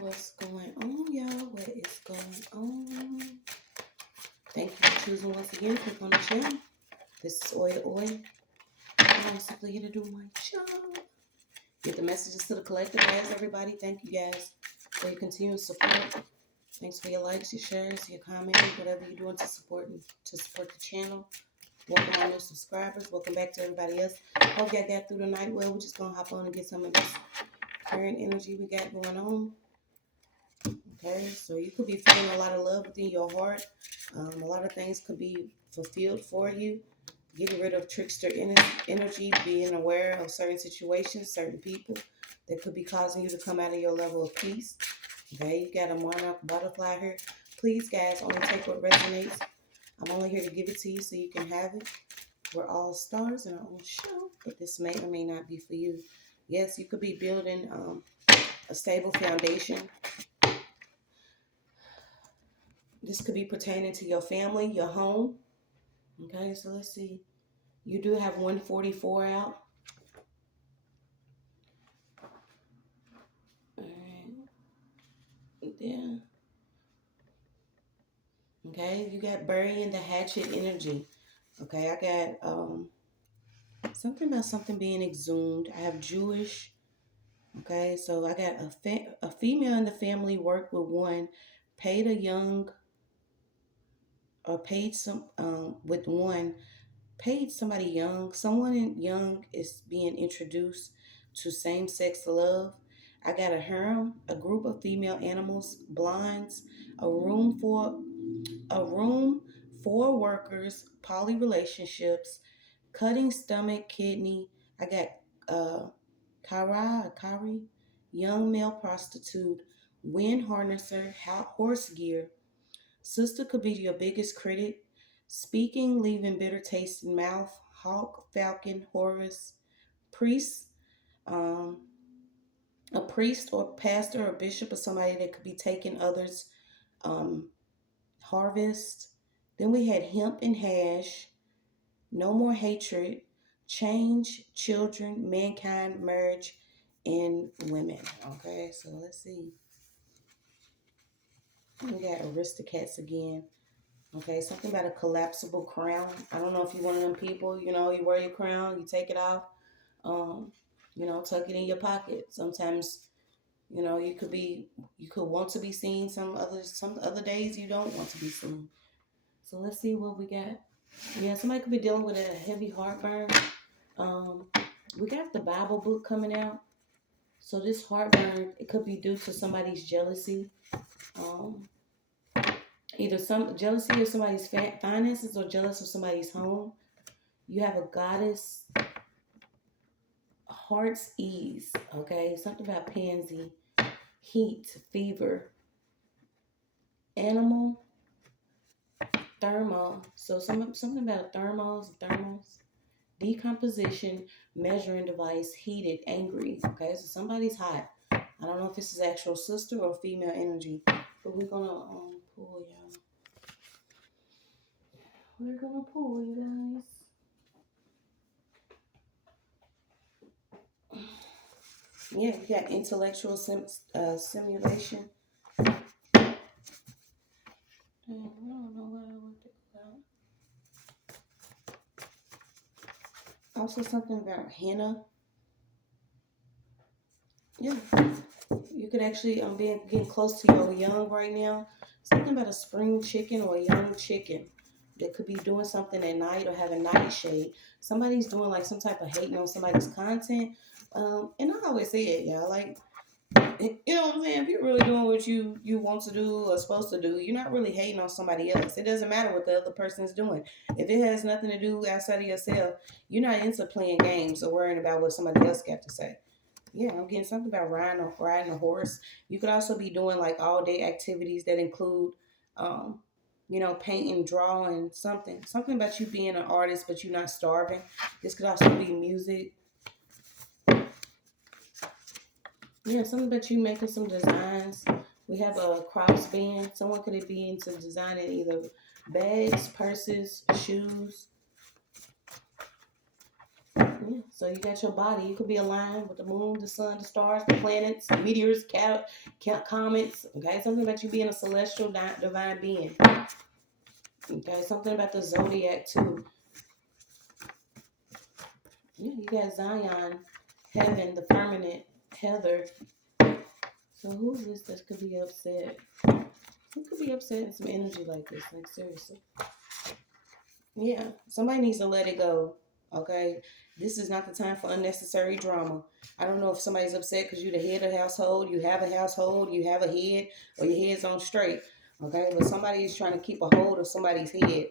What's going on, y'all? What is going on? Thank you for choosing once again. Click on the channel. This is OYAOY. I'm simply here to do my job. Get the messages to the collective, guys. Everybody, thank you guys for your continued support. Thanks for your likes, your shares, your comments, whatever you're doing to support the channel. Welcome all new subscribers. Welcome back to everybody else. Hope y'all got through the night well. We're just gonna hop on and get some of this current energy we got going on. Okay, so you could be feeling a lot of love within your heart. A lot of things could be fulfilled for you. Getting rid of trickster energy, being aware of certain situations, certain people that could be causing you to come out of your level of peace. Okay, you got a monarch butterfly here. Please, guys, only take what resonates. I'm only here to give it to you so you can have it. We're all stars in our own show, but this may or may not be for you. Yes, you could be building a stable foundation. This could be pertaining to your family, your home. Okay, so let's see. You do have 144 out. All right. Yeah. Okay, you got burying the hatchet energy. Okay, I got something about something being exhumed. I have Jewish. Okay, so I got a female in the family worked with one, paid a young, or paid some with one, paid somebody young. Someone young is being introduced to same-sex love. I got a harem, a group of female animals, blinds, a room for workers, poly relationships, cutting stomach, kidney. I got Kari, young male prostitute, wind harnesser, horse gear. Sister could be your biggest critic. Speaking, leaving bitter taste in mouth. Hawk, falcon, Horus, priest, um, a priest or pastor or bishop or somebody that could be taking others' um, harvest. Then we had hemp and hash, no more hatred, change, children, mankind, marriage, and women. Okay, so let's see. We got Aristocats again. Okay, something about a collapsible crown. I don't know if you're one of them people, you wear your crown, you take it off, tuck it in your pocket. Sometimes, you could want to be seen. Some other days you don't want to be seen. So let's see what we got. Yeah, somebody could be dealing with a heavy heartburn. We got the Bible book coming out. So this heartburn, it could be due to somebody's jealousy. Either some jealousy of somebody's finances or jealous of somebody's home. You have a goddess, heart's ease, okay? Something about pansy, heat, fever, animal, thermal. So something about thermals, decomposition, measuring device, heated, angry, okay? So somebody's hot. I don't know if this is actual sister or female energy, but we're gonna pull, y'all. We're gonna pull, you guys. Yeah, you got intellectual simulation. I don't know what I want to about. Also something about henna. Yeah, you could actually getting close to your young right now. Something about a spring chicken or a young chicken that could be doing something at night or having nightshade. Somebody's doing like some type of hating on somebody's content. And I always say it, y'all, like, you know what I'm saying? If you're really doing what you want to do or supposed to do, you're not really hating on somebody else. It doesn't matter what the other person's doing. If it has nothing to do outside of yourself, you're not into playing games or worrying about what somebody else got to say. Yeah, I'm getting something about riding a horse. You could also be doing like all day activities that include, painting, drawing, something about you being an artist, but you're not starving. This could also be music. Yeah, something about you making some designs. We have a cross band. Someone could be into designing either bags, purses, shoes. Yeah. So you got your body. You could be aligned with the moon, the sun, the stars, the planets, meteors, comets. Okay. Something about you being a celestial divine being. Okay. Something about the zodiac too. Yeah. You got Zion, heaven, the firmament, Heather. So who's this that could be upset? Who could be upset in some energy like this? Like seriously. Yeah, somebody needs to let it go. Okay, this is not the time for unnecessary drama. I don't know if somebody's upset because you're the head of the household, you have a household, you have a head, or your head's on straight. Okay, but somebody is trying to keep a hold of somebody's head.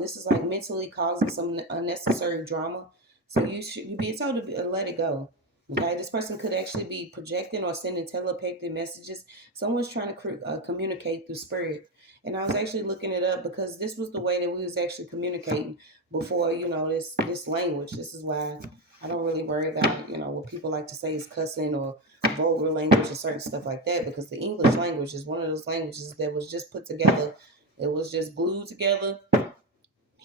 This is like mentally causing some unnecessary drama. So you be told to let it go. Okay, this person could actually be projecting or sending telepathic messages. Someone's trying to communicate through spirit. And I was actually looking it up because this was the way that we was actually communicating before, this language. This is why I don't really worry about, what people like to say is cussing or vulgar language or certain stuff like that, because the English language is one of those languages that was just put together. It was just glued together,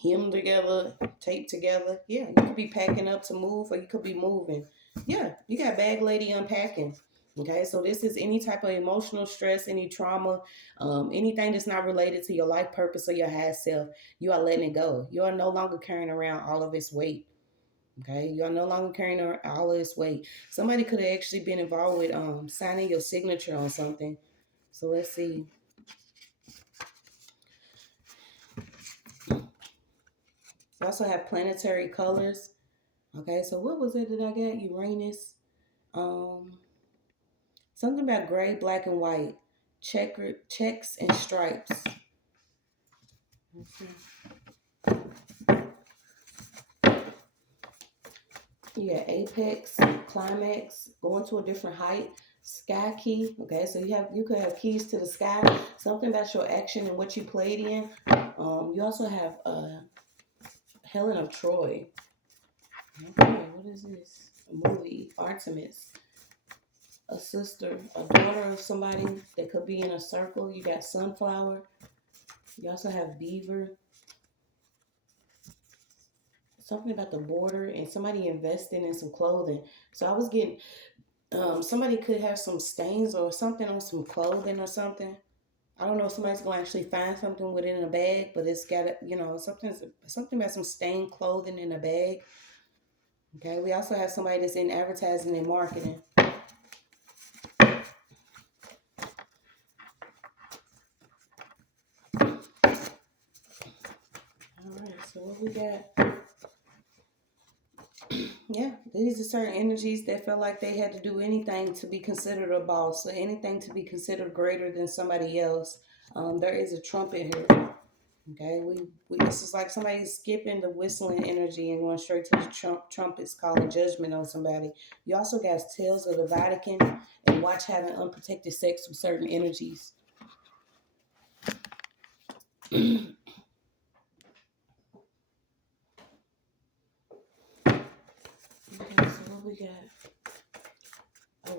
hemmed together, taped together. Yeah, you could be packing up to move or you could be moving. Yeah, you got bag lady unpacking. Okay, so this is any type of emotional stress, any trauma, anything that's not related to your life purpose or your high self. You are letting it go. You are no longer carrying around all of its weight. Okay, you are no longer carrying around all of its weight. Somebody could have actually been involved with signing your signature on something. So let's see. You also have planetary colors. Okay, so what was it that I got? Uranus. Um, Something about gray, black, and white. Checks and stripes. Let's see. You got apex, climax, going to a different height, sky key. Okay, so you could have keys to the sky. Something about your action and what you played in. You also have Helen of Troy. Okay, what is this? A movie, Artemis. A sister, a daughter of somebody that could be in a circle. You got sunflower. You also have beaver. Something about the border and somebody investing in some clothing. So I was getting, somebody could have some stains or something on some clothing or something. I don't know if somebody's gonna actually find something within a bag, but it's got something about some stained clothing in a bag. Okay, we also have somebody that's in advertising and marketing. All right, so what we got? Yeah, these are certain energies that felt like they had to do anything to be considered a boss or anything to be considered greater than somebody else. There is a trumpet here. Okay, we this is like somebody skipping the whistling energy and going straight to the trumpets calling judgment on somebody. You also got tales of the Vatican and watch having unprotected sex with certain energies. Okay, so what we got?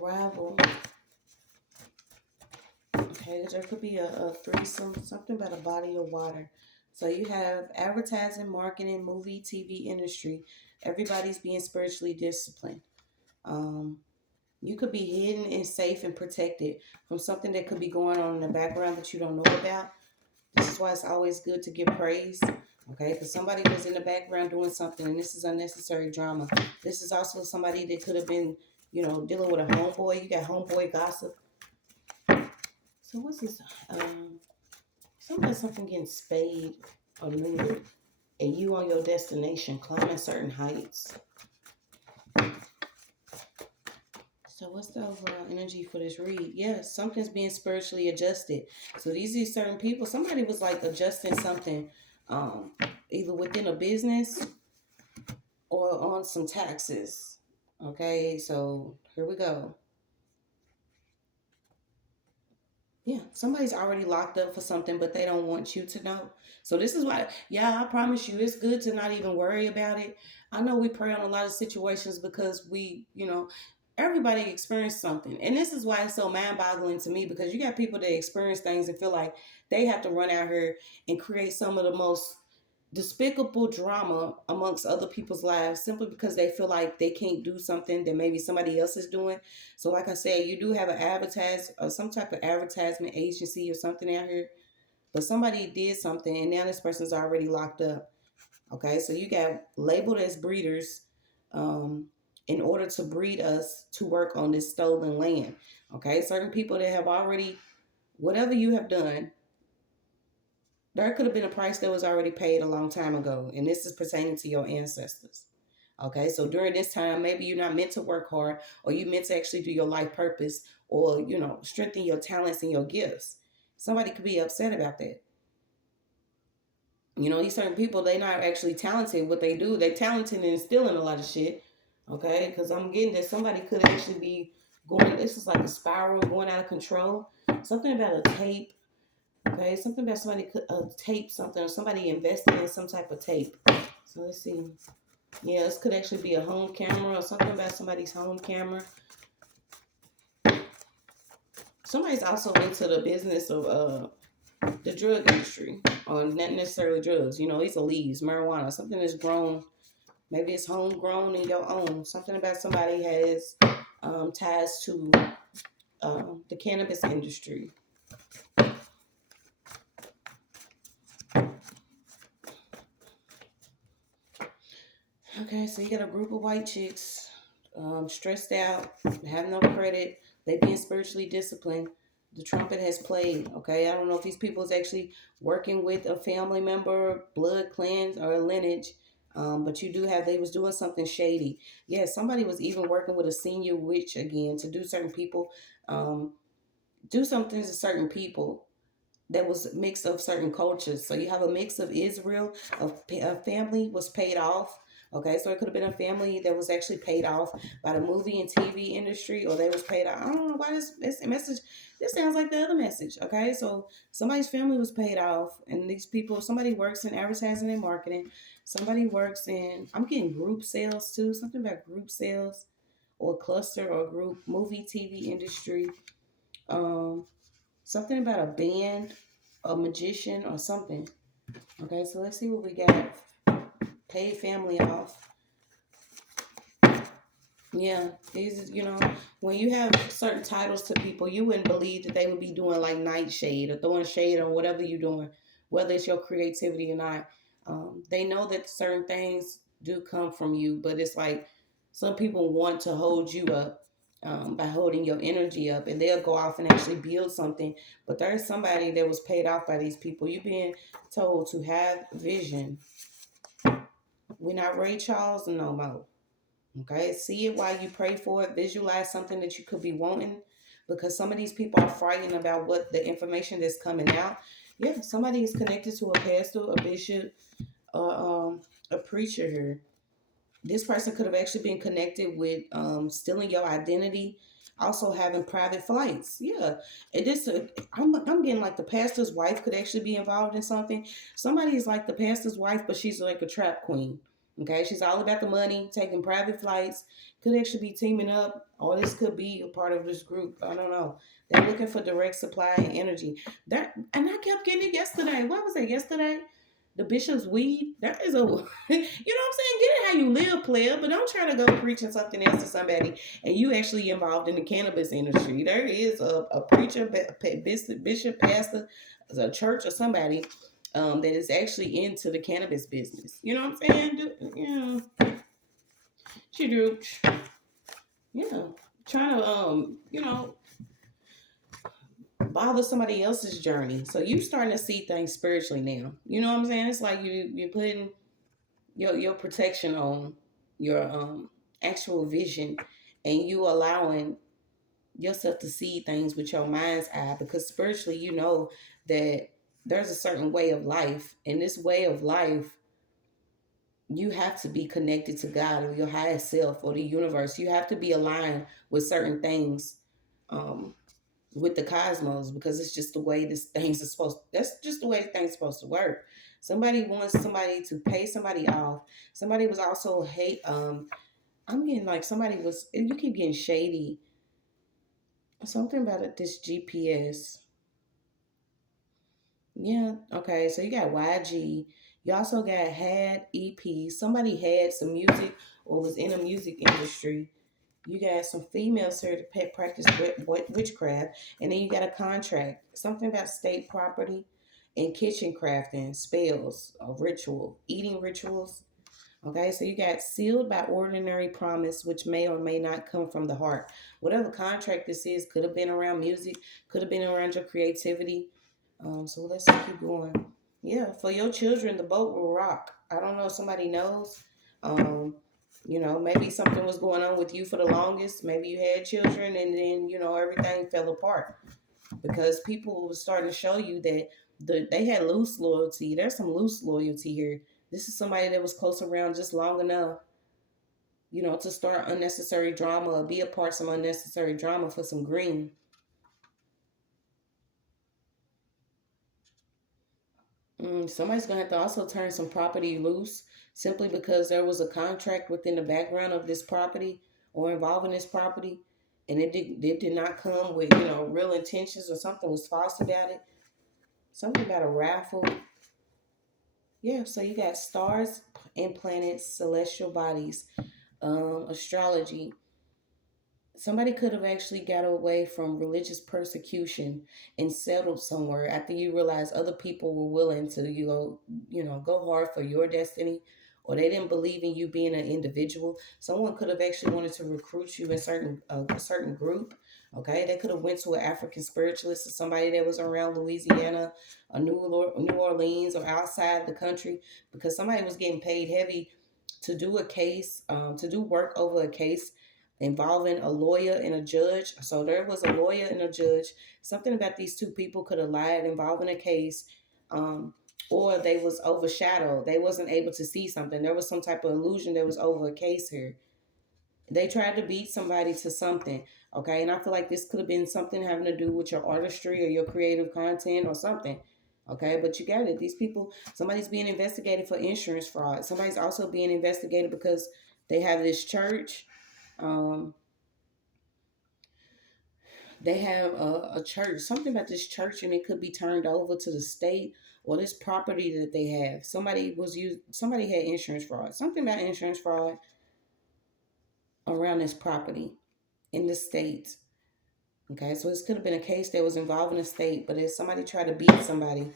Arrival. Okay, there could be a threesome, something about a body of water. So you have advertising, marketing, movie, TV industry. Everybody's being spiritually disciplined. Um, you could be hidden and safe and protected from something that could be going on in the background that you don't know about. This is why it's always good to give praise. Okay, because somebody was in the background doing something, and this is unnecessary drama. This is also somebody that could have been, dealing with a homeboy. You got homeboy gossip. So what's this? Something getting spayed or neutered, and you on your destination, climbing certain heights. So what's the overall energy for this read? Yeah, something's being spiritually adjusted. So these are certain people. Somebody was like adjusting something, either within a business or on some taxes. Okay, so here we go. Yeah, somebody's already locked up for something, but they don't want you to know. So this is why, yeah, I promise you, it's good to not even worry about it. I know we pray on a lot of situations because everybody experienced something. And this is why it's so mind-boggling to me, because you got people that experience things and feel like they have to run out here and create some of the most despicable drama amongst other people's lives simply because they feel like they can't do something that maybe somebody else is doing. So like I said, you do have an advertise or some type of advertisement agency or something out here, but somebody did something and now this person's already locked up. Okay, so you got labeled as breeders, um, in order to breed us to work on this stolen land. Okay, certain people that have already, whatever you have done, there could have been a price that was already paid a long time ago, and this is pertaining to your ancestors. Okay, so during this time, maybe you're not meant to work hard, or you meant to actually do your life purpose, or strengthen your talents and your gifts. Somebody could be upset about that. These certain people, they not actually talented. What they do, they talented in stealing a lot of shit. Okay, because I'm getting that somebody could actually be going. This is like a spiral going out of control. Something about a tape. Okay, something about somebody could tape something, or somebody invested in some type of tape. So let's see. Yeah, this could actually be a home camera or something about somebody's home camera. Somebody's also into the business of the drug industry, or not necessarily drugs. These are leaves, marijuana, something that's grown. Maybe it's homegrown in your own. Something about somebody has ties to the cannabis industry. Okay, so you got a group of white chicks, stressed out, have no credit. They being spiritually disciplined. The trumpet has played. Okay, I don't know if these people is actually working with a family member, blood cleanse, or a lineage. But you do have, they was doing something shady. Yeah, somebody was even working with a senior witch again to do certain people, um, do something to certain people that was a mix of certain cultures. So you have a mix of Israel, a family was paid off. Okay, so it could have been a family that was actually paid off by the movie and TV industry, or they was paid off. I don't know why this message. This sounds like the other message. Okay, so somebody's family was paid off, and these people. Somebody works in advertising and marketing. Somebody works in. I'm getting group sales too. Something about group sales, or cluster or group movie TV industry. Um, Something about a band, a magician, or something. Okay, so let's see what we got. Paid family off. Yeah, these, when you have certain titles to people, you wouldn't believe that they would be doing like nightshade or throwing shade on whatever you're doing, whether it's your creativity or not. They know that certain things do come from you, but it's like some people want to hold you up, by holding your energy up, and they'll go off and actually build something. But there's somebody that was paid off by these people. You're being told to have vision. We're not Ray Charles no more. Okay, see it while you pray for it. Visualize something that you could be wanting, because some of these people are frightened about what the information that's coming out. Yeah, somebody is connected to a pastor, a bishop, or a preacher here. This person could have actually been connected with stealing your identity, also having private flights. Yeah, and this I'm getting like the pastor's wife could actually be involved in something. Somebody is like the pastor's wife, but she's like a trap queen. Okay, she's all about the money, taking private flights. Could actually be teaming up, or this could be a part of this group. I don't know. They're looking for direct supply and energy. That, and I kept getting it yesterday. What was it yesterday? The bishop's weed. There is a, you know what I'm saying? Get it how you live, player, but don't try to go preaching something else to somebody and you actually involved in the cannabis industry. There is a preacher, bishop, pastor, a church, or somebody that is actually into the cannabis business. You know what I'm saying? She do, yeah, trying to bother somebody else's journey. So you starting to see things spiritually now. You know what I'm saying? It's like you're putting your protection on your actual vision, and you allowing yourself to see things with your mind's eye, because spiritually you know that there's a certain way of life, and this way of life you have to be connected to God or your highest self or the universe. You have to be aligned with certain things, um, with the cosmos, because it's just the way this things are supposed, that's just the way things are supposed to work. Somebody wants somebody to pay somebody off. Somebody was also hate, I'm getting like somebody was, you keep getting shady. Something about it, this GPS. Yeah, okay. So you got YG. You also got had EP. Somebody had some music or was in a music industry. You got some females here to practice witchcraft, and then you got a contract, something about state property and kitchen crafting, spells, a ritual, eating rituals. Okay, so you got sealed by ordinary promise, which may or may not come from the heart. Whatever contract this is, could have been around music, could have been around your creativity. So let's keep going. Yeah, for your children, the boat will rock. I don't know if somebody knows. Um, maybe something was going on with you for the longest. Maybe you had children and then, everything fell apart because people were starting to show you that they had loose loyalty. There's some loose loyalty here. This is somebody that was close around just long enough, to start unnecessary drama or be a part of some unnecessary drama for some green. Somebody's gonna have to also turn some property loose simply because there was a contract within the background of this property or involving this property, and it did not come with real intentions, or something was false about it. Something about a raffle. Yeah, so you got stars and planets, celestial bodies, astrology. Somebody could have actually got away from religious persecution and settled somewhere after you realize other people were willing to go hard for your destiny, or they didn't believe in you being an individual. Someone could have actually wanted to recruit you in a certain group. Okay, they could have went to an African spiritualist or somebody that was around Louisiana or New Orleans or outside the country, because somebody was getting paid heavy to do a case, to do work over a case involving a lawyer and a judge. So there was a lawyer and a judge. Something about these two people could have lied involving a case, or they was overshadowed. They wasn't able to see something. There was some type of illusion that was over a case here. They tried to beat somebody to something. Okay, and I feel like this could have been something having to do with your artistry or your creative content or something. Okay, but you got it. These people, somebody's being investigated for insurance fraud. Somebody's also being investigated because they have this church. um, they have a church, something about this church, and it could be turned over to the state, or this property that they have. Somebody had insurance fraud, something about insurance fraud around this property in the state. Okay, so this could have been a case that was involving the state, but if somebody tried to beat somebody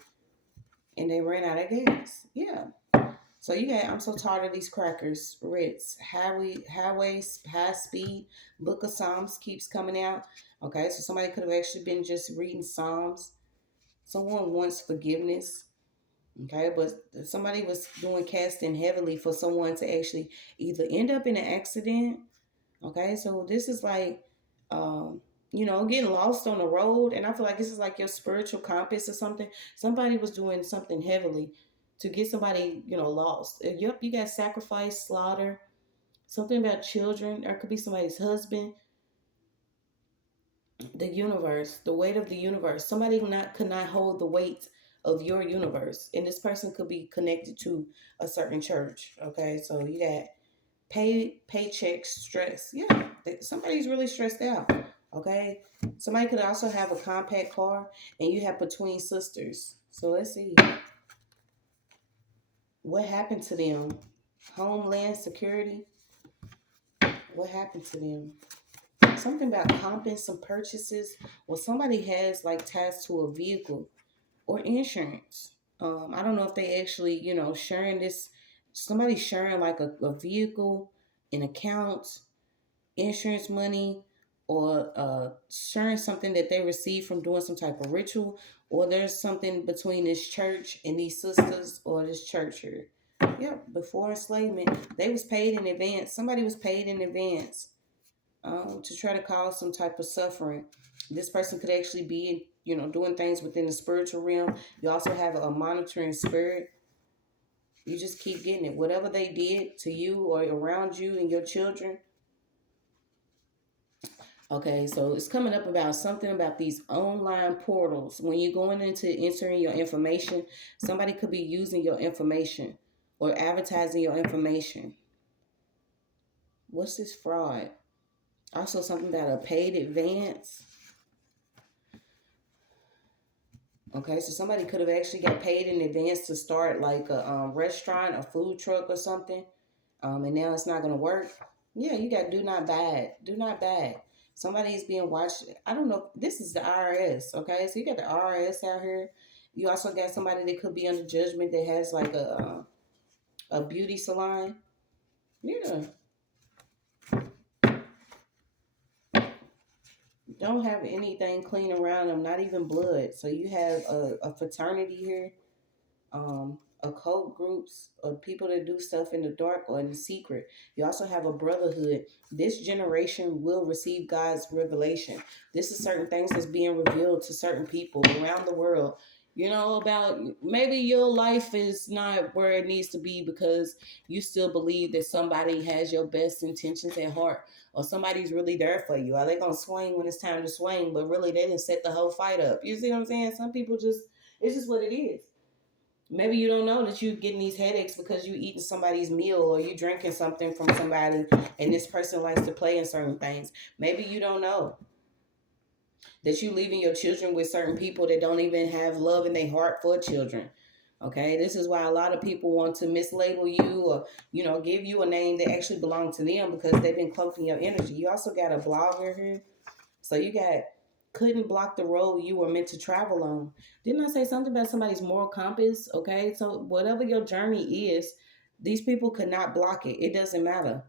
and they ran out of gas. Yeah. So you got, I'm so tired of these crackers. Ritz, highways, high speed, Book of Psalms keeps coming out. Okay, so somebody could have actually been just reading Psalms. Someone wants forgiveness. Okay, but somebody was doing casting heavily for someone to actually either end up in an accident. Okay, so this is like, getting lost on the road. And I feel like this is like your spiritual compass or something. Somebody was doing something heavily to get somebody, lost. Yep, you got sacrifice, slaughter, something about children. Or it could be somebody's husband. The universe, the weight of the universe. Somebody could not hold the weight of your universe. And this person could be connected to a certain church. Okay, so you got paycheck stress. Yeah, somebody's really stressed out. Okay, somebody could also have a compact car, and you have between sisters. So let's see what happened to them. Homeland security. What happened to them? Something about comping some purchases. Well, somebody has like ties to a vehicle or insurance. I don't know if they actually, sharing this. Somebody sharing like a vehicle, an account, insurance money, or sharing something that they received from doing some type of ritual, or there's something between this church and these sisters or this church here. Yeah, before enslavement, they was paid in advance. Somebody was paid in advance, to try to cause some type of suffering. This person could actually be, doing things within the spiritual realm. You also have a monitoring spirit. You just keep getting it. Whatever they did to you or around you and your children. Okay, so it's coming up about something about these online portals. When you're going into entering your information, somebody could be using your information or advertising your information. What's this fraud? Also, something about a paid advance. Okay, so somebody could have actually got paid in advance to start like a restaurant, a food truck or something, and now it's not gonna work. Yeah, you got do not bad, do not bad. Somebody's being watched. I don't know. This is the IRS. Okay, so you got the IRS out here. You also got somebody that could be under judgment that has like a beauty salon. Yeah, don't have anything clean around them, not even blood. So you have a fraternity here, occult groups, or people that do stuff in the dark or in the secret. You also have a brotherhood. This generation will receive God's revelation. This is certain things that's being revealed to certain people around the world. You know, about maybe your life is not where it needs to be because you still believe that somebody has your best intentions at heart, or somebody's really there for you. Are they gonna swing when it's time to swing? But really, they didn't set the whole fight up. You see what I'm saying? Some people just, it's just what it is. Maybe you don't know that you're getting these headaches because you eating somebody's meal or you drinking something from somebody and this person likes to play in certain things. Maybe you don't know that you leaving your children with certain people that don't even have love in their heart for children. Okay, this is why a lot of people want to mislabel you or, give you a name that actually belongs to them because they've been cloaked in your energy. You also got a blogger here. So you got couldn't block the road you were meant to travel on. Didn't I say something about somebody's moral compass? Okay, so whatever your journey is, these people could not block it. It doesn't matter.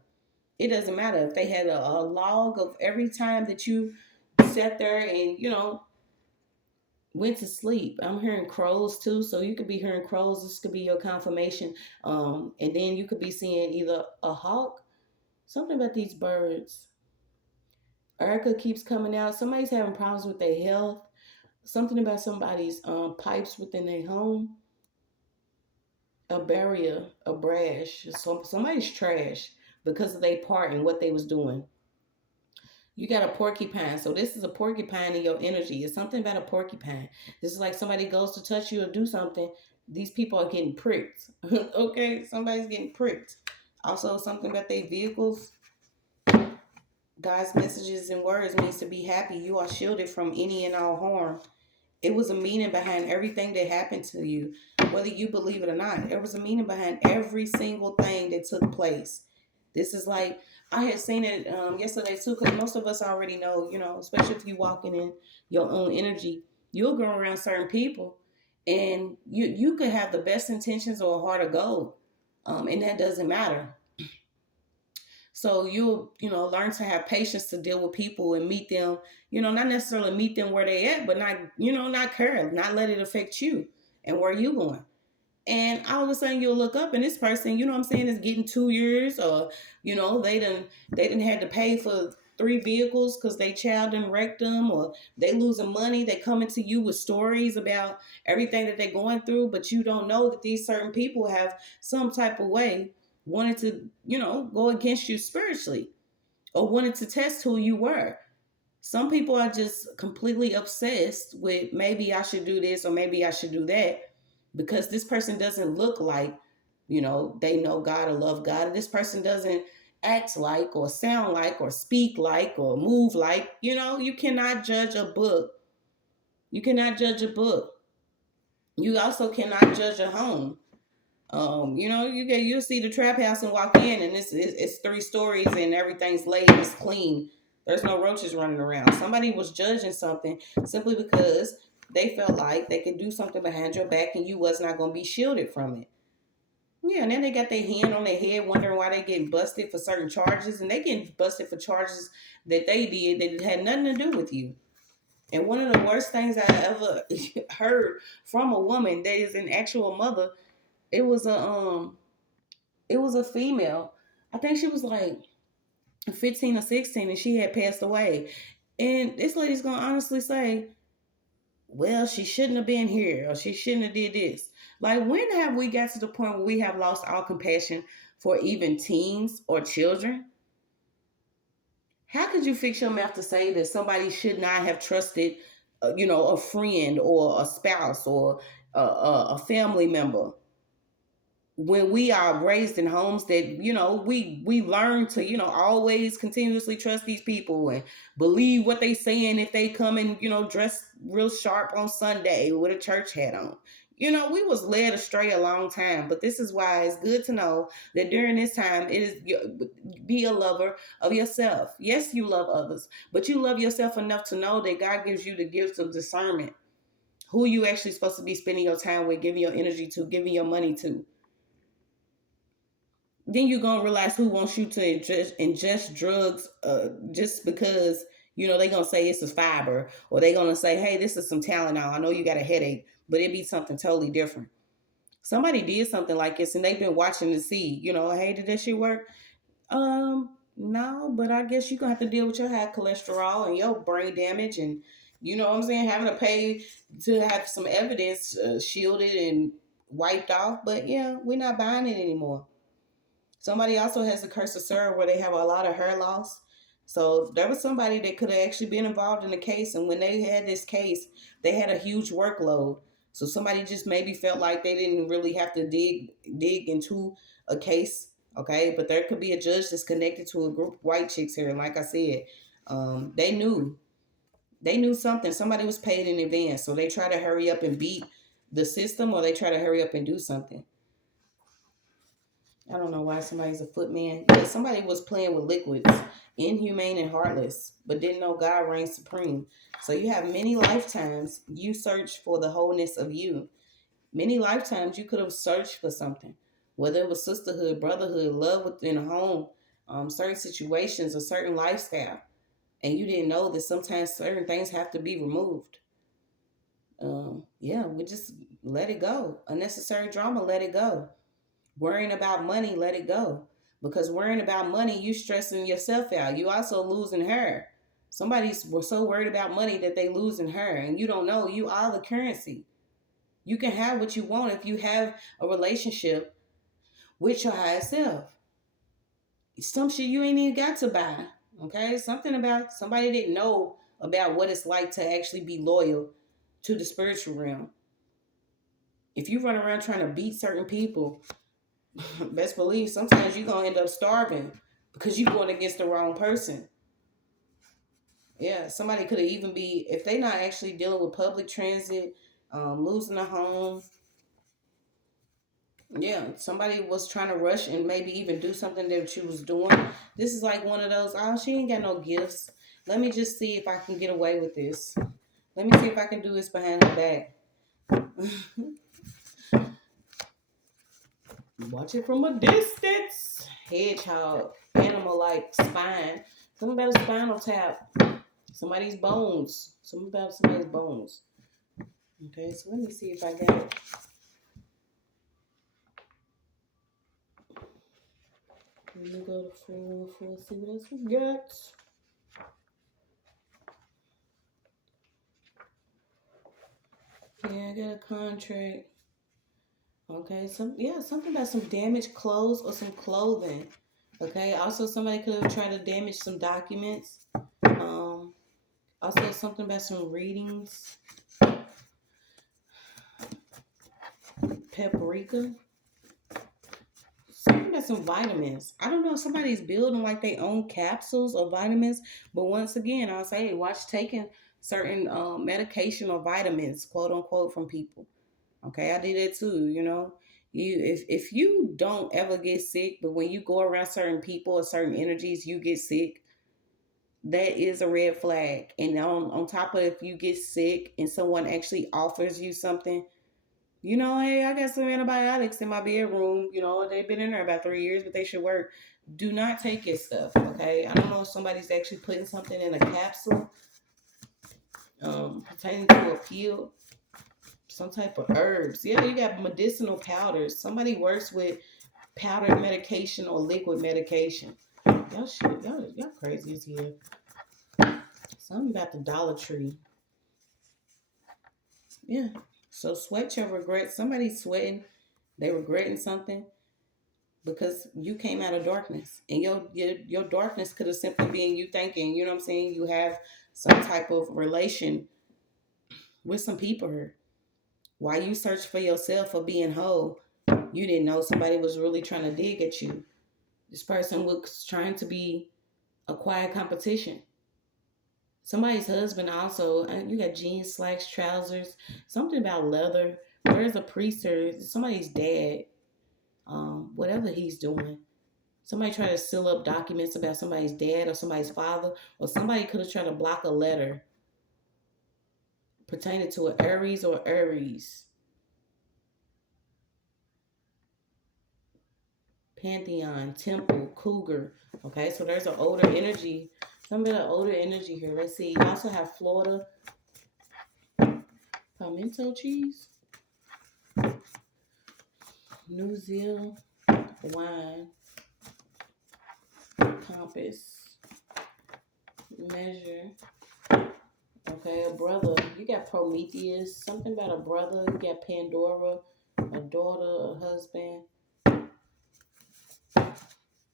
It doesn't matter if they had a log of every time that you sat there and went to sleep. I'm hearing crows too, so you could be hearing crows. This could be your confirmation. And then you could be seeing either a hawk. Something about these birds. Erica keeps coming out. Somebody's having problems with their health. Something about somebody's pipes within their home. A barrier, a brash. So somebody's trash because of their part in what they was doing. You got a porcupine. So this is a porcupine in your energy. It's something about a porcupine. This is like somebody goes to touch you or do something. These people are getting pricked. Okay, somebody's getting pricked. Also, something about their vehicles. God's messages and words means to be happy. You are shielded from any and all harm. It was a meaning behind everything that happened to you, whether you believe it or not. There was a meaning behind every single thing that took place. This is like, I had seen it yesterday too, because most of us already know, especially if you walking in your own energy, you'll go around certain people and you could have the best intentions or a heart of gold. And that doesn't matter. So you'll, learn to have patience to deal with people and meet them, not necessarily meet them where they at, but not, not care, not let it affect you and where you going. And all of a sudden you'll look up and this person, what I'm saying, is getting 2 years or, they didn't had to pay for 3 vehicles because they child done wrecked them, or they losing money. They coming to you with stories about everything that they're going through, but you don't know that these certain people have some type of way wanted to, go against you spiritually or wanted to test who you were. Some people are just completely obsessed with maybe I should do this or maybe I should do that because this person doesn't look like, they know God or love God. And this person doesn't act like or sound like or speak like or move like, you cannot judge a book. You cannot judge a book. You also cannot judge a home. You'll see the trap house and walk in, and it's 3 stories and everything's laid, it's clean. There's no roaches running around. Somebody was judging something simply because they felt like they could do something behind your back and you was not going to be shielded from it. Yeah, and then they got their hand on their head wondering why they getting busted for certain charges, and they getting busted for charges that they did that had nothing to do with you. And one of the worst things I ever heard from a woman that is an actual mother, it was a female. I think she was like 15 or 16 and she had passed away. And this lady's gonna honestly say, well, she shouldn't have been here or she shouldn't have did this. Like, when have we got to the point where we have lost all compassion for even teens or children? How could you fix your mouth to say that somebody should not have trusted, a friend or a spouse or a family member? when we are raised in homes that, we learn to, always continuously trust these people and believe what they saying if they come in, dressed real sharp on Sunday with a church hat on. We was led astray a long time, but this is why it's good to know that during this time it is, be a lover of yourself. Yes, you love others, but you love yourself enough to know that God gives you the gifts of discernment, who you actually supposed to be spending your time with, giving your energy to, giving your money to. Then you're gonna realize who wants you to ingest drugs, just because they gonna say it's a fiber, or they gonna say, hey, this is some Tylenol, I know you got a headache, but it be something totally different. Somebody did something like this and they've been watching to see, hey, did that shit work? No, but I guess you're gonna have to deal with your high cholesterol and your brain damage, and what I'm saying, having to pay to have some evidence shielded and wiped off. But yeah, we're not buying it anymore. Somebody also has the curse of Sarah, where they have a lot of hair loss. So there was somebody that could have actually been involved in the case, and when they had this case, they had a huge workload. So somebody just maybe felt like they didn't really have to dig into a case, okay? But there could be a judge that's connected to a group of white chicks here, and like I said, they knew something. Somebody was paid in advance, so they try to hurry up and beat the system, or they try to hurry up and do something. I don't know why somebody's a footman. Yeah, somebody was playing with liquids, inhumane and heartless, but didn't know God reigns supreme. So you have many lifetimes you search for the wholeness of you. Many lifetimes you could have searched for something, whether it was sisterhood, brotherhood, love within a home, certain situations, a certain lifestyle, and you didn't know that sometimes certain things have to be removed. Yeah, we just let it go. Unnecessary drama, let it go. Worrying about money, let it go. Because worrying about money, you stressing yourself out. You also losing her. Somebody's so worried about money that they losing her, and you don't know you are the currency. You can have what you want if you have a relationship with your higher self. Some shit you ain't even got to buy. Okay, something about somebody didn't know about what it's like to actually be loyal to the spiritual realm. If you run around trying to beat certain people, best believe sometimes you're going to end up starving because you're going against the wrong person. Yeah, somebody could have even be, if they not actually dealing with public transit, losing a home. Yeah, somebody was trying to rush and maybe even do something that she was doing. This is like one of those, oh, she ain't got no gifts. Let me just see if I can get away with this. Let me see if I can do this behind her back. Watch it from a distance. Hedgehog, animal-like spine. Something about a spinal tap. Something about somebody's bones. Okay, so let me see if I got it. Let me go to 414, see what else we got. Yeah, I got a contract. Okay, something about some damaged clothes or some clothing. Okay, also somebody could have tried to damage some documents. Also something about some readings. Paprika. Something about some vitamins. I don't know if somebody's building like their own capsules or vitamins, but once again, I'll say watch taking certain medication or vitamins, quote unquote, from people. Okay, I did that too. If you don't ever get sick, but when you go around certain people or certain energies, you get sick, that is a red flag. And on top of, if you get sick and someone actually offers you something, hey, I got some antibiotics in my bedroom, they've been in there about 3 years, but they should work. Do not take his stuff, okay? I don't know if somebody's actually putting something in a capsule pertaining to a pill, some type of herbs. Yeah, you got medicinal powders. Somebody works with powdered medication or liquid medication. Y'all crazy as hell. Something about the Dollar Tree. Yeah. So sweat your regrets. Somebody's sweating. They regretting something because you came out of darkness, and your darkness could have simply been you thinking, you know what I'm saying, you have some type of relation with some people here. While you search for yourself for being whole, You didn't know somebody was really trying to dig at you. This person was trying to be a quiet competition. Somebody's husband also, you got jeans, slacks, trousers, something about leather. There's a priest or somebody's dad, whatever he's doing. Somebody tried to seal up documents about somebody's dad or somebody's father, or somebody could have tried to block a letter pertaining to an Aries or Aries. Pantheon, Temple, Cougar. Okay, so there's an older energy. Some bit of older energy here. Let's see. You also have Florida. Pimento cheese. New Zealand. Wine. Compass. Measure. Okay, a brother. You got Prometheus. Something about a brother. You got Pandora. A daughter. A husband.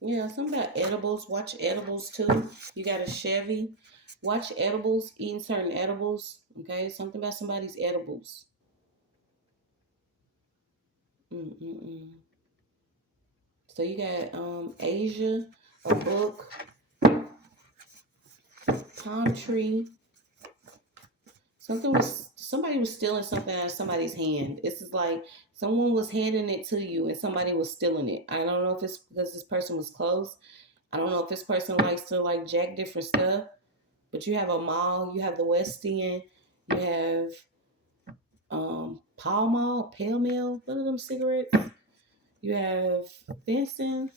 Yeah, something about edibles. Watch edibles too. You got a Chevy. Watch edibles. Eating certain edibles. Okay, something about somebody's edibles. Mm-mm-mm. So you got Asia, a book, palm tree. Somebody was stealing something out of somebody's hand. This is like someone was handing it to you and somebody was stealing it. I don't know if it's because this person was close. I don't know if this person likes to like jack different stuff. But you have a mall, you have the West End, you have Pall Mall, Pale Mill, what are them cigarettes? You have Vincent.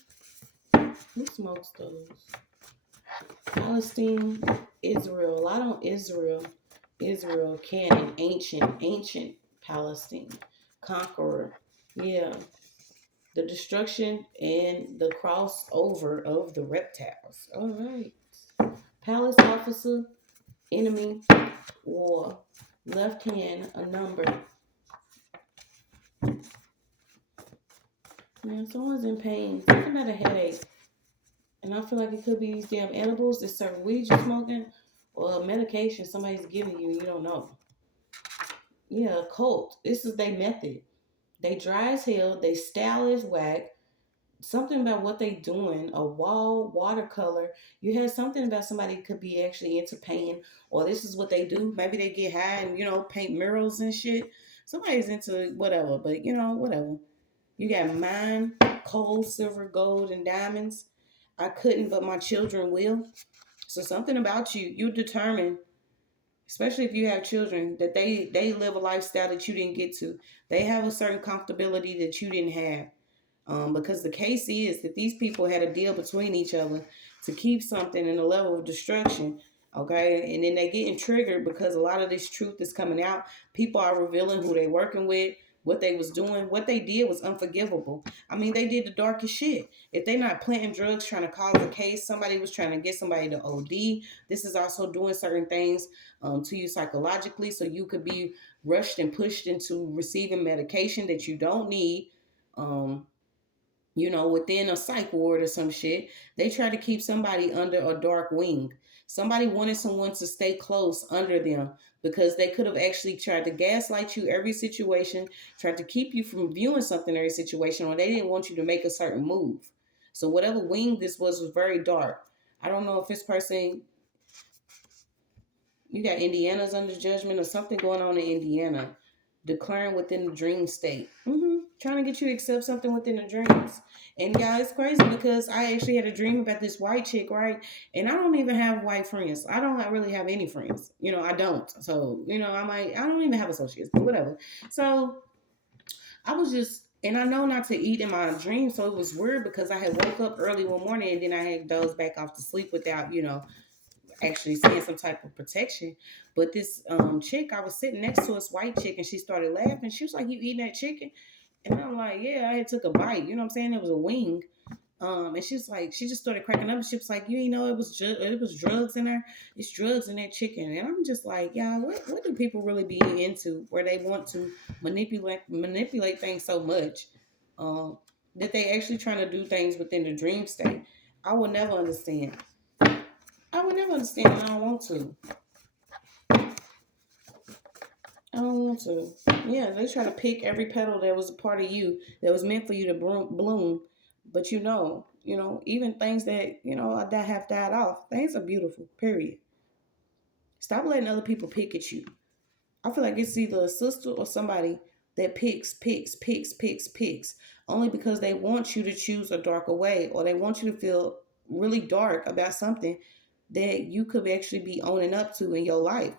Who smokes those? Palestine, Israel. A lot on Israel. Israel, canon, ancient Palestine. Conqueror. Yeah. The destruction and the crossover of the reptiles. All right. Palace officer, enemy, war. Left hand, a number. Yeah, someone's in pain. Something about a headache. And I feel like it could be these damn edibles, this certain weed you're smoking, or a medication somebody's giving you and you don't know. Yeah, a cult. This is their method. They dry as hell. They style is whack. Something about what they doing. A wall, watercolor. You had something about somebody could be actually into painting, or this is what they do. Maybe they get high and paint murals and shit. Somebody's into whatever, but whatever. You got mine, coal, silver, gold, and diamonds. I couldn't, but my children will. So something about you determine, especially if you have children, that they live a lifestyle that you didn't get to. They have a certain comfortability that you didn't have. Because the case is that these people had a deal between each other to keep something in a level of destruction. Okay, and then they getting triggered because a lot of this truth is coming out. People are revealing who they working with, what they was doing, what they did was unforgivable. I mean, they did the darkest shit. If they not planting drugs trying to cause a case, somebody was trying to get somebody to OD. This is also doing certain things to you psychologically, so you could be rushed and pushed into receiving medication that you don't need. Within a psych ward or some shit, they try to keep somebody under a dark wing. Somebody wanted someone to stay close under them because they could have actually tried to gaslight you every situation, tried to keep you from viewing something every situation, or they didn't want you to make a certain move. So whatever wing this was very dark. I don't know if this person, you got Indiana's under judgment or something going on in Indiana. Declaring within the dream state. Trying to get you to accept something within the dreams. And yeah, it's crazy because I actually had a dream about this white chick, right? And I don't even have white friends. I don't really have any friends. I don't. So, I don't even have associates, but whatever. So I was just, and I know not to eat in my dreams. So it was weird because I had woke up early one morning and then I had dozed back off to sleep without, actually seeing some type of protection. But this chick, I was sitting next to this white chick and she started laughing. She was like, "You eating that chicken?" And I'm like, "Yeah, I had took a bite." You know what I'm saying? It was a wing. And she was like, she just started cracking up. And she was like, "You ain't know it was drugs in there. It's drugs in that chicken." And I'm just like, "Yeah, what do people really be into where they want to manipulate things so much that they actually trying to do things within the dream state?" I will never understand. I would never understand, and I don't want to. I don't want to. Yeah, they try to pick every petal that was a part of you that was meant for you to bloom. But even things that that have died off, things are beautiful. Period. Stop letting other people pick at you. I feel like it's either a sister or somebody that picks, only because they want you to choose a darker way, or they want you to feel really dark about something that you could actually be owning up to in your life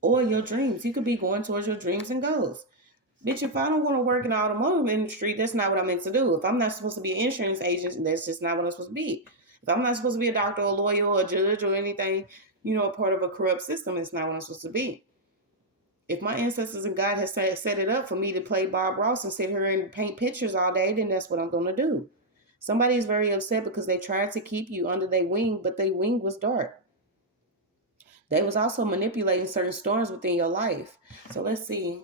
or your dreams. You could be going towards your dreams and goals. Bitch, if I don't want to work in the automotive industry, that's not what I'm meant to do. If I'm not supposed to be an insurance agent, that's just not what I'm supposed to be. If I'm not supposed to be a doctor or a lawyer or a judge or anything, a part of a corrupt system, it's not what I'm supposed to be. If my ancestors and God has set it up for me to play Bob Ross and sit here and paint pictures all day, then that's what I'm going to do. Somebody is very upset because they tried to keep you under their wing, but their wing was dark. They was also manipulating certain storms within your life. So let's see.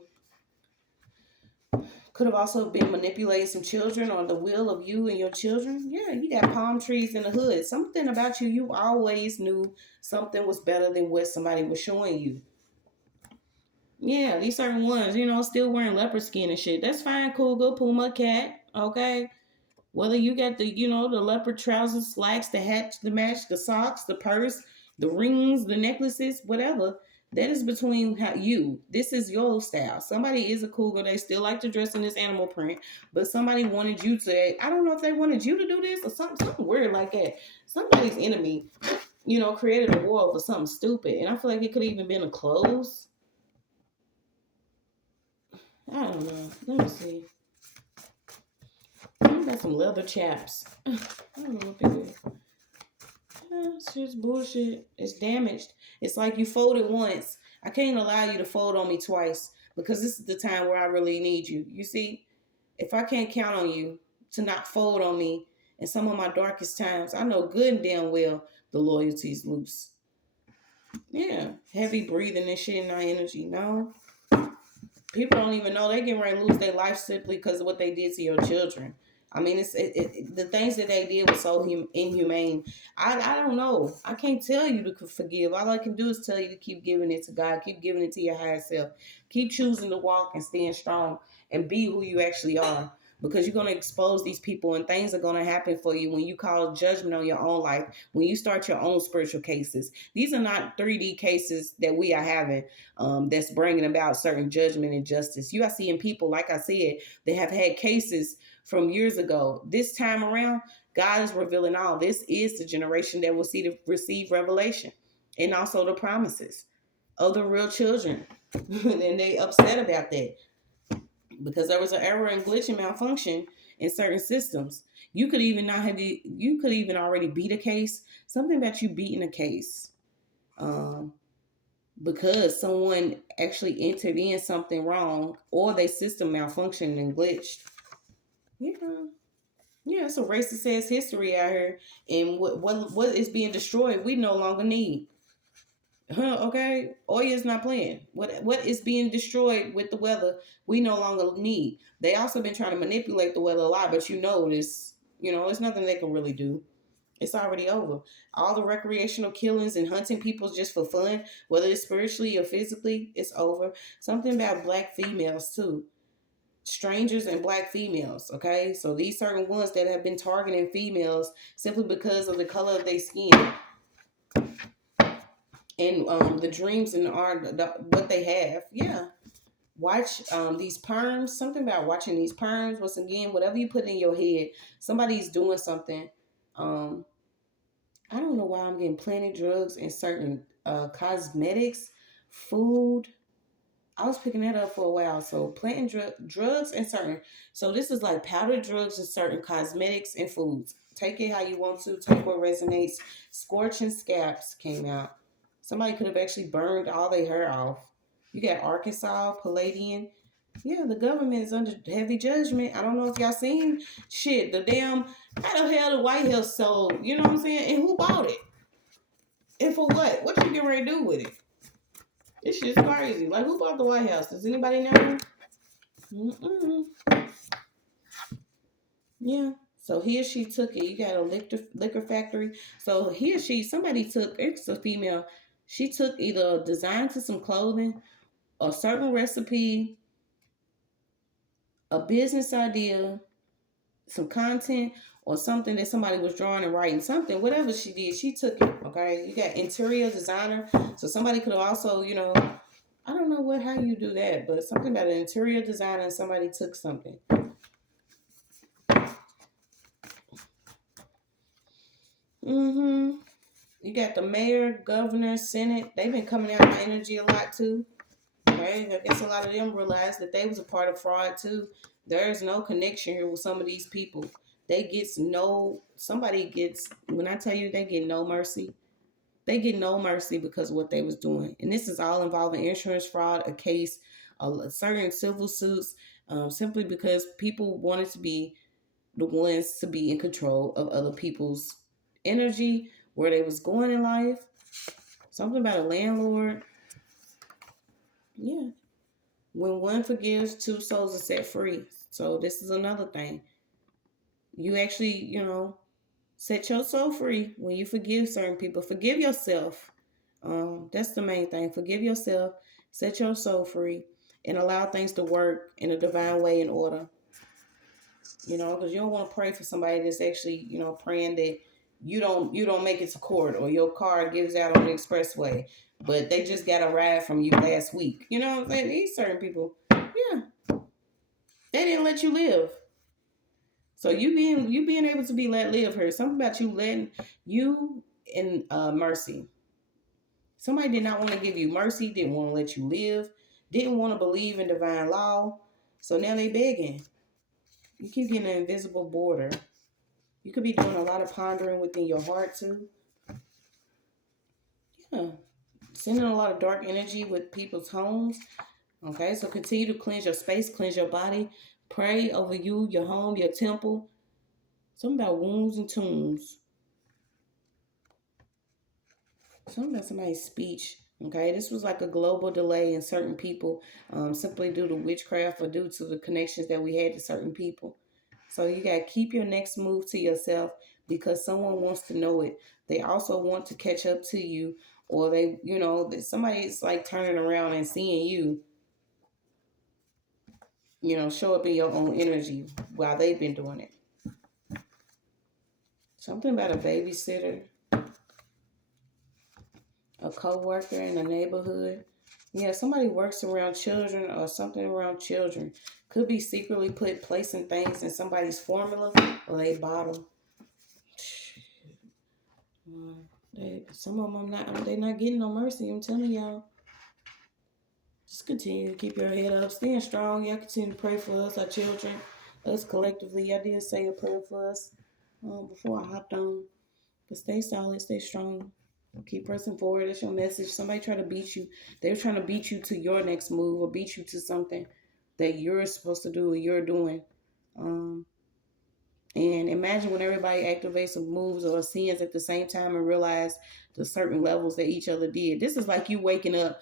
Could have also been manipulating some children or the will of you and your children. Yeah, you got palm trees in the hood. Something about you, you always knew something was better than what somebody was showing you. Yeah, these certain ones, still wearing leopard skin and shit. That's fine, cool, go Puma cat, okay? Whether you got the leopard trousers, slacks, the hat, the match, the socks, the purse, the rings, the necklaces, whatever. That is between you. This is your style. Somebody is a cougar. They still like to dress in this animal print, but somebody wanted you to. I don't know if they wanted you to do this or something weird like that. Somebody's enemy, created a war over something stupid, and I feel like it could have even been a clothes. I don't know. Let me see. I got some leather chaps. I don't know what they is. It's just bullshit. It's damaged. It's like you folded once. I can't allow you to fold on me twice because this is the time where I really need you. You see, if I can't count on you to not fold on me in some of my darkest times, I know good and damn well the loyalty's loose. Yeah, heavy breathing and shit in our energy. No, people don't even know they getting ready to lose their life simply because of what they did to your children. I mean, the things that they did was so inhumane. I don't know. I can't tell you to forgive. All I can do is tell you to keep giving it to God. Keep giving it to your higher self. Keep choosing to walk and stand strong and be who you actually are. Because you're going to expose these people and things are going to happen for you when you call judgment on your own life, when you start your own spiritual cases. These are not 3D cases that we are having that's bringing about certain judgment and justice. You are seeing people, like I said, that have had cases from years ago. This time around, God is revealing all. This is the generation that will receive revelation and also the promises of the real children. And they upset about that because there was an error and glitch and malfunction in certain systems. You could even already beat a case. Something about you beating a case. Because someone actually entered in something wrong or their system malfunctioned and glitched. Yeah, it's a racist ass history out here, and what is being destroyed, we no longer need. Okay, Oya is not playing. What is being destroyed with the weather, we no longer need. They also been trying to manipulate the weather a lot, but this, it's nothing they can really do. It's already over. All the recreational killings and hunting people just for fun, whether it's spiritually or physically, it's over. Something about black females too. Strangers and black females, okay? So these certain ones that have been targeting females simply because of the color of their skin and the dreams and what they have. Yeah. Watch these perms. Something about watching these perms. Once again, whatever you put in your head, somebody's doing something. I don't know why I'm getting planted drugs and certain cosmetics, food. I was picking that up for a while. So planting drugs and certain. So this is like powdered drugs and certain cosmetics and foods. Take it how you want to. Take what resonates. Scorching scabs came out. Somebody could have actually burned all their hair off. You got Arkansas, Palladian. Yeah, the government is under heavy judgment. I don't know if y'all seen shit. The damn, how the hell the White House sold? You know what I'm saying? And who bought it? And for what? What you getting ready to do with it? This shit's crazy. Like, who bought the White House? Does anybody know? Mm-mm. Yeah. So he or she took it. You got a liquor factory. So he or she, somebody took, it's a female. She took either a design to some clothing a certain recipe, a business idea, some content, or something that somebody was drawing and writing, something, whatever she did, she took it. Okay, you got interior designer, so somebody could have also, I don't know how you do that, but something about an interior designer and somebody took something. You got the mayor, governor, senate. They've been coming out my energy a lot too. Okay, I guess a lot of them realized that they was a part of fraud too. There is no connection here with some of these people. Somebody gets, when I tell you they get no mercy, they get no mercy because of what they was doing. And this is all involving insurance fraud, a case, certain civil suits, simply because people wanted to be the ones to be in control of other people's energy, where they was going in life. Something about a landlord. Yeah. When one forgives, two souls are set free. So this is another thing. You actually, set your soul free when you forgive certain people. Forgive yourself. That's the main thing. Forgive yourself, set your soul free, and allow things to work in a divine way and order. Because you don't want to pray for somebody that's actually, praying that you don't make it to court, or your car gives out on the expressway, but they just got a ride from you last week. You know what I'm saying? These certain people, yeah, they didn't let you live. So you being able to be let live here. Something about you letting you in mercy. Somebody did not want to give you mercy, didn't want to let you live, didn't want to believe in divine law. So now they begging. You keep getting an invisible border. You could be doing a lot of pondering within your heart too. Yeah. Sending a lot of dark energy with people's homes. Okay, so continue to cleanse your space, cleanse your body. Pray over you, your home, your temple. Something about wounds and tombs. Something about somebody's speech. Okay, this was like a global delay in certain people, simply due to witchcraft or due to the connections that we had to certain people. So you got to keep your next move to yourself, because someone wants to know it. They also want to catch up to you, or that somebody's like turning around and seeing you, show up in your own energy while they've been doing it. Something about a babysitter, a co-worker in the neighborhood. Yeah, somebody works around children or something around children. Could be secretly placing things in somebody's formula or they bottle. Some of them they're not getting no mercy. I'm telling y'all. Just continue to keep your head up, staying strong. Y'all continue to pray for us, our children, us collectively. I did say a prayer for us before I hopped on. But stay solid, stay strong. Keep pressing forward. That's your message. Somebody try to beat you. They're trying to beat you to your next move, or beat you to something that you're supposed to do or you're doing. And imagine when everybody activates some moves or sins at the same time and realize the certain levels that each other did. This is like you waking up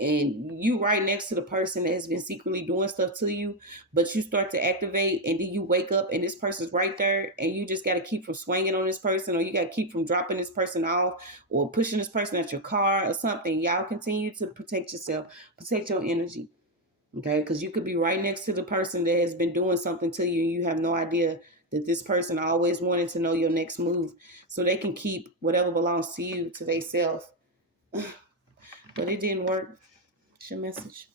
and you right next to the person that has been secretly doing stuff to you, but you start to activate, and then you wake up and this person's right there, and you just got to keep from swinging on this person, or you got to keep from dropping this person off, or pushing this person at your car or something. Y'all continue to protect yourself, protect your energy, okay? Because you could be right next to the person that has been doing something to you, and you have no idea that this person always wanted to know your next move so they can keep whatever belongs to you to themselves. But it didn't work. It's your message.